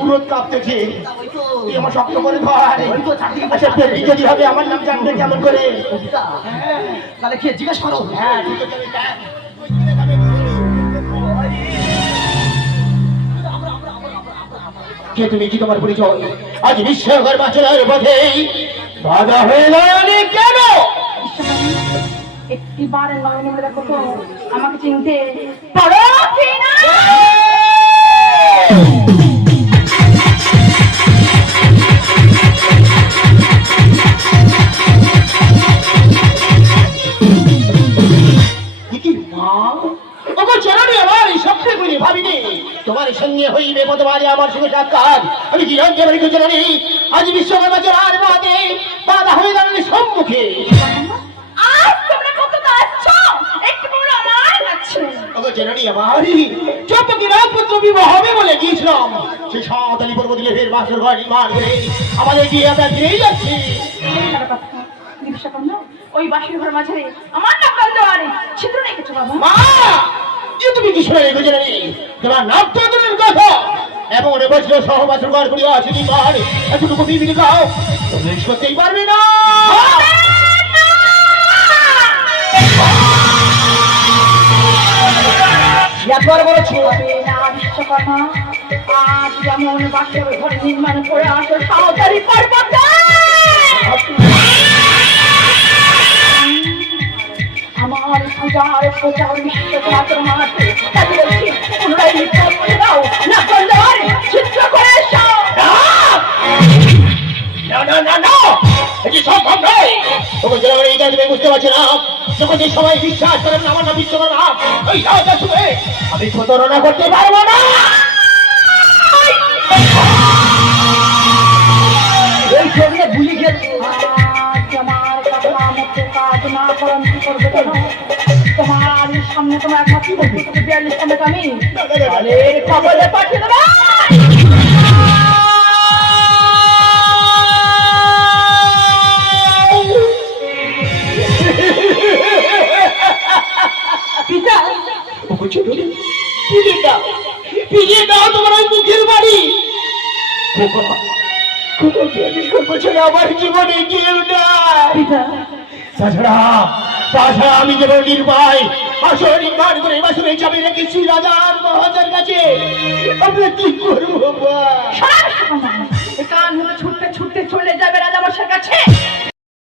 পুরো কাঁপতেছে, আমার শক্ত করে ধর। যদি হবে আমার নাম জানবে কেমন করে? তাহলে কে জিজ্ঞেস করো? হ্যাঁ ঠিক আছে। কে তুমি, কি তোমার পরিচয়? আজ বিশ্বকর্মা বাঁচনার পথে বাধা হয়ে গেলে কেন? একটি বারের নয়নে বলে দেখো তো আমাকে চিনতে পারো কিনা? ভাবিনি তোমার সঙ্গে হইবে প্রথমবারে আমার সঙ্গে সাক্ষাৎ। আমি কি জানতে পারি জননী, আজ বিশ্বকর্মা চলার পথে বাধা হয়ে দাঁড়ালে সম্মুখে। আজ তোমরা কত কাঁদছো, একটু বড় আমার কাছে। ওগো জননী আমারই চম্পকের পুত্র বিবাহ হবে বলে গিয়েছিলাম, সে সাঁওতালি পর্বত লেভের বাসর ঘর নির্মাণ করে আমাদের দিয়ে আমরা ফিরেই যাচ্ছি। বিশ্বকর্মা ওই বাসের ঘর মাঝে আমার নাম গন্ধওয়ারি ছিদ্র রেখেছো বাবা। মা তুমি কি শুনে রেখেছো জননী? তোমার নাম তো দূরের কথা, এবং বছর সহবাসর ঘর করিয়া আছে নির্মাণ, এতটুকু বিবি খাও তুমি করতেই পারবে না। একবার বলেছি বিশ্বকর্মা আজ যেমন বাসের ঘর নির্মাণ করে আসো সাঁওতালি পর্বত আমার পূজার প্রচার বিশ্বকর্মার মাঠে তাকে বলছি পুনরায় নির্মাণ করে দাও না গন্ধওয়ারি ছিদ্র করে এসো। না না না না, এটি সম্ভব নয়। ওকে জনগণ এইটা তুমি বুঝতে পারছো না, যখন এই সবাই বিশ্বাস করেন আমার নাম বিশ্বকর্মা, ওই রাজা শুনে আমি প্রতারণা করতে পারবো না। এই ছবি ভুলে গেছি আজ আমার কথা মতো কাজ না করেন কি করবে কেন? তোমার সামনে তোমার একমাত্র 42 সামনে আমি তাহলে খবরে পাঠিয়ে দেবো। পিতা ওকে ছোট পিছিয়ে দাও তোমার ওই মুখের বাড়ি। আমার জীবনে কেউ না, তাছাড়া আমি যেমন নির্ভয় আসল নির্মাণ করে বাসনে চাবি রেখেছি রাজার মহারাজার কাছে। আমরা কি করবো? কান ছুটতে ছুটতে চলে যাবে রাজামশাইয়ের কাছে।